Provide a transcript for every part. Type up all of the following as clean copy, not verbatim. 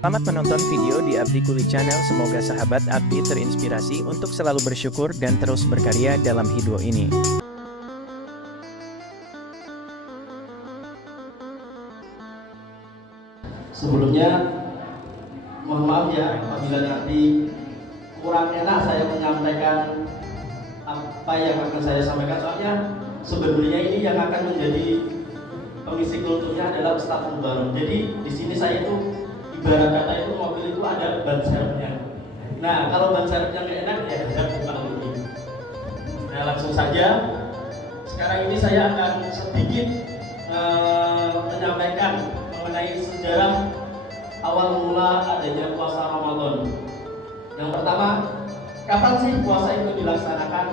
Selamat menonton video di Abdi Kuli Channel. Semoga sahabat Abdi terinspirasi untuk selalu bersyukur dan terus berkarya dalam hidup ini. Sebelumnya, mohon maaf ya apabila nanti kurang enak saya menyampaikan apa yang akan saya sampaikan, soalnya sebenarnya ini yang akan menjadi pengisi kulturnya adalah Ustadz Mubarak. Jadi di sini saya itu ibarat kata itu mobil itu ada ban serepnya. Nah, kalau ban serepnya nggak enak ya ada bukan ini. Nah, langsung saja. Sekarang ini saya akan sedikit menyampaikan mengenai sejarah awal mula adanya puasa Ramadan. Yang pertama, kapan sih puasa itu dilaksanakan?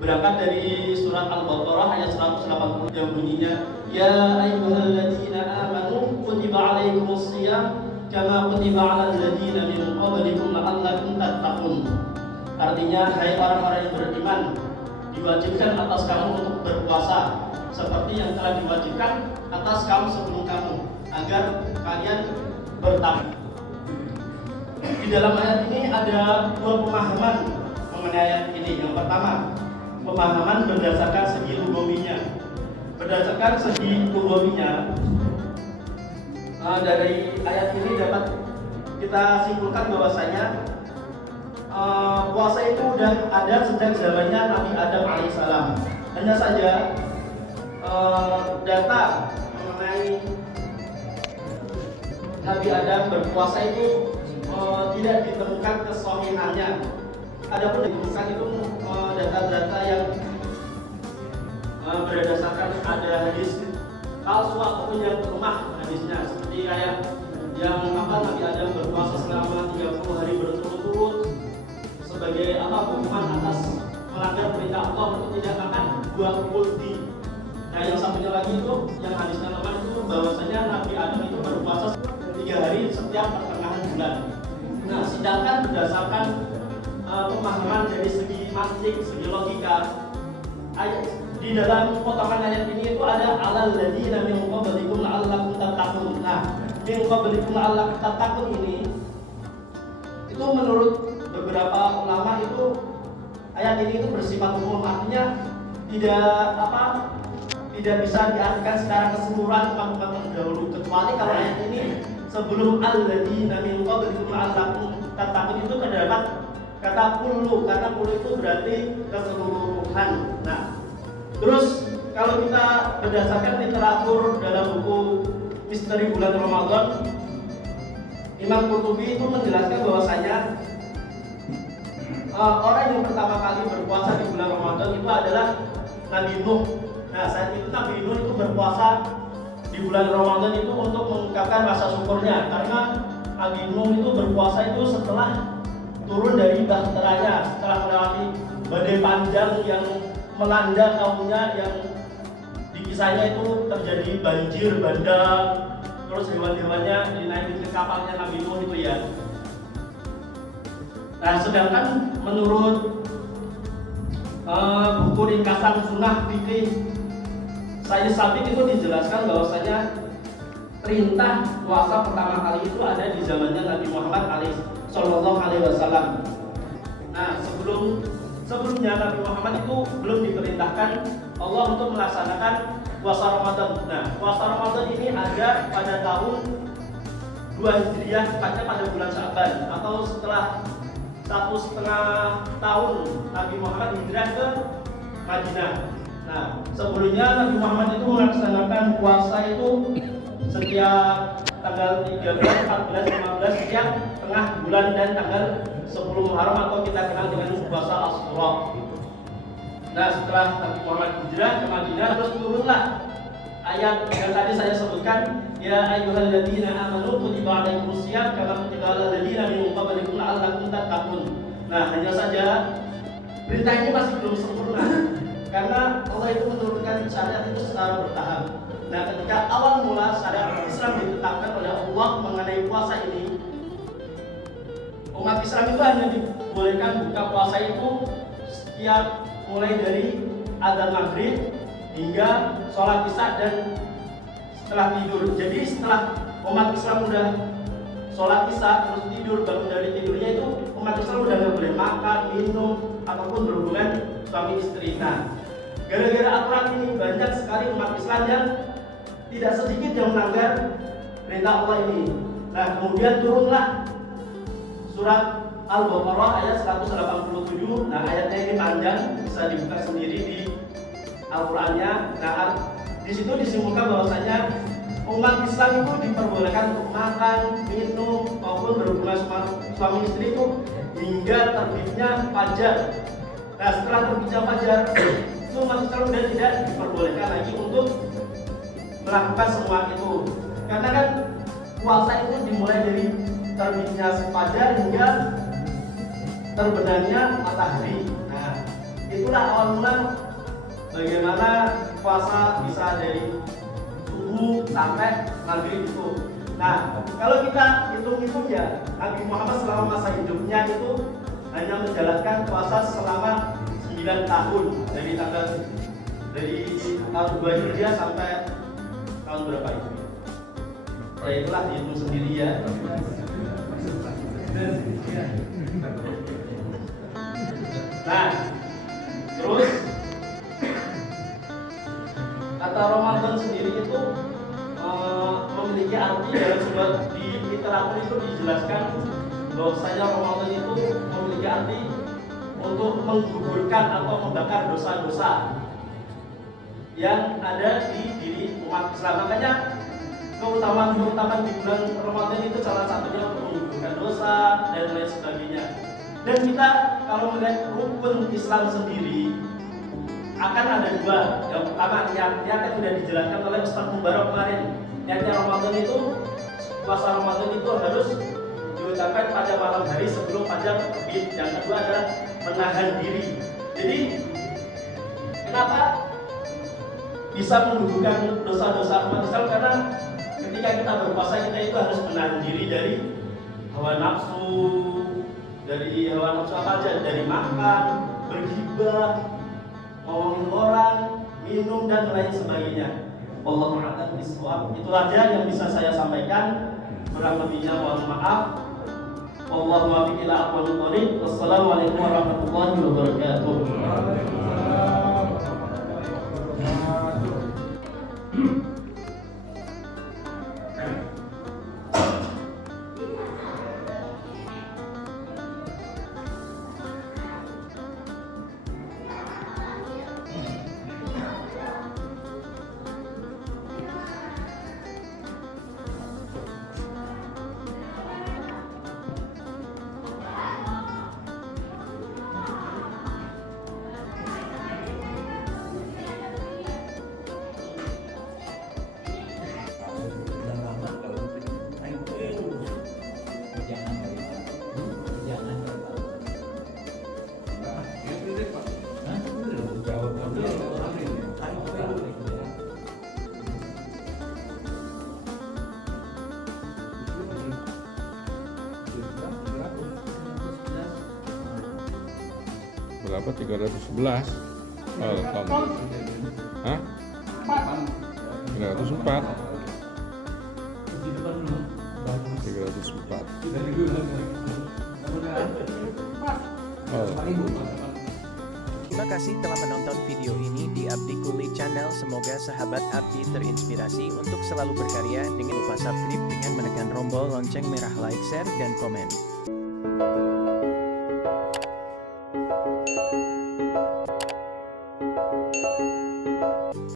Berangkat dari surat Al-Baqarah ayat 180 yang bunyinya, Ya ayyuhalladzina amanu kutiba alaikumusshiyam kama kutiba alal ladzina min qablikum la'allakum tattaqun. Artinya, hai orang-orang yang beriman, diwajibkan atas kamu untuk berpuasa seperti yang telah diwajibkan atas kamu sebelum kamu, agar kalian bertakwa. Di dalam ayat ini ada dua pemahaman mengenai ayat ini. Yang pertama, pemahaman berdasarkan segi lugawinya. Berdasarkan segi lugawinya, dari ayat ini dapat kita simpulkan bahwasanya puasa itu udah ada sejak zamannya Nabi Adam alaihissalam. Hanya saja data mengenai Nabi Adam berpuasa itu tidak ditemukan kesahihannya. Adapun ditemukan itu data-data yang berdasarkan ada hadis palsu ataupun yang lemah hadisnya, seperti kayak yang Nabi Adam berpuasa selama 30 hari berturut-turut sebagai hukuman atas melanggar perintah Allah untuk tidak makan buah kulti. Nah, yang satunya lagi itu yang hadisnya lemah itu bahwasanya Nabi Adam itu berpuasa 3 hari setiap pertengahan bulan. Nah, sedangkan berdasarkan pemahaman dari segi mantik, segi logika, di dalam potongan ayat ini itu ada alal ladzina min qablikum la'allakum tattaqun. Nah, min qablikum la'allakum tattaqun ini itu menurut beberapa ulama itu ayat ini itu bersifat umum, artinya tidak bisa diartikan secara keseluruhan umat-umat terdahulu, kecuali kalau ayat ini sebelum alladzina min qablikum la'allakum tattaqun itu terdapat kata kullu, karena kullu itu berarti keseluruhan. Nah, terus kalau kita berdasarkan literatur dalam buku Misteri Bulan Ramadan, Imam Qurtubi itu menjelaskan bahwasanya orang yang pertama kali berpuasa di bulan Ramadan itu adalah Nabi Nuh. Nah, saat itu Nabi Nuh itu berpuasa di bulan Ramadan itu untuk mengungkapkan rasa syukurnya, karena Nabi Nuh itu berpuasa itu setelah turun dari bahteranya, setelah melewati badai panjang yang melanda kaumnya, yang di kisahnya itu terjadi banjir bandang, terus hewan-hewannya dinaikin ke kapalnya Nabi Nuh itu ya. Nah, sedangkan menurut buku ringkasan Sunnah Fikih Sayyid Sabiq itu dijelaskan bahwasanya perintah puasa pertama kali itu ada di zamannya Nabi Muhammad sallallahu alaihi wasallam. Nah, sebelumnya Nabi Muhammad itu belum diperintahkan Allah untuk melaksanakan puasa Ramadan. Nah, puasa Ramadan ini ada pada tahun 2 Hijriah, tepatnya pada bulan Sya'ban, atau setelah 1,5 tahun Nabi Muhammad hijrah ke Madinah. Nah, sebelumnya Nabi Muhammad itu melaksanakan puasa itu setiap tanggal 13, 14, 15 setiap tengah bulan dan tanggal 10 Muharram atau kita kenal dengan puasa Asyura. Nah, setelah Nabi Muhammad hijrah ke Madinah, terus turunlah ayat yang tadi saya sebutkan, Ya ayyuhalladzina amanu kutiba alaikumusshiyam kama kutiba alal ladzina min qablikum la'allakum tattaqun. Nah, hanya saja berita ini masih belum sempurna, karena Allah itu menurunkan syariat itu secara bertahap. Nah, ketika awal mula syariat Islam ditetapkan oleh Allah mengenai puasa ini, umat Islam itu hanya dibolehkan buka puasa itu setiap mulai dari adzan maghrib hingga sholat isya dan setelah tidur. Jadi setelah umat Islam udah sholat isya terus tidur, bangun dari tidurnya itu umat Islam udah nggak boleh makan, minum, ataupun berhubungan suami istri. Nah, gara-gara aturan ini banyak sekali umat Islam yang tidak sedikit yang melanggar perintah Allah ini. Nah, kemudian turunlah surat Al-Baqarah ayat 187. Nah, ayatnya ini panjang, bisa dibuka sendiri di Al-Qur'annya. Nah, di situ disimpulkan bahwasanya umat Islam itu diperbolehkan untuk makan, minum, maupun berhubungan suami istri itu hingga terbitnya fajar. Nah, setelah terbitnya fajar, itu umat Islam sudah tidak diperbolehkan lagi untuk melakukan semua itu. Karena kan puasa itu dimulai dari terbitnya fajar hingga terbenamnya matahari. Nah, itulah awal mula bagaimana puasa bisa dari subuh sampai maghrib itu. Nah, kalau kita hitung-hitung ya, Nabi Muhammad selama masa hidupnya itu hanya menjalankan puasa selama 9 tahun dari tahun 2 Hijriah sampai tahun berapa itu? Ya itulah dihitung sendiri ya. Nah, terus kata Ramadan sendiri itu memiliki arti dalam sebuah di literatur itu dijelaskan bahwasanya Ramadan itu memiliki arti untuk menggugurkan atau membakar dosa-dosa yang ada di diri umat Islam. Makanya keutamaan di bulan Ramadan itu salah satunya untuk menggugurkan dosa dan lain sebagainya. Dan kita kalau melihat rukun Islam sendiri akan ada dua. Yang pertama niatnya kan sudah dijelaskan oleh Ustaz Mubarak kemarin. Niatnya Ramadan itu, puasa Ramadan itu harus diucapkan pada malam hari sebelum fajar terbit. Yang kedua adalah menahan diri. Jadi kenapa bisa menggugurkan dosa-dosa umat Islam? Karena ketika kita berpuasa kita itu harus menahan diri dari hawa nafsu, apa aja, dari makan, bergibah, ngomongin orang, minum dan lain sebagainya. Wallahu a'lam bishawab. Itu aja yang bisa saya sampaikan. Kurang lebihnya mohon maaf. Wallahu muwaffiq ila aqwamit thoriq. Wassalamualaikum warahmatullahi wabarakatuh. Berapa? 311. Oh, tahun. Hah? 304. 304. Oh. Terima kasih telah menonton video ini di Abdi Kuli Channel. Semoga sahabat Abdi terinspirasi untuk selalu berkarya dengan lupa subscribe dengan menekan tombol lonceng merah, like, share, dan komen.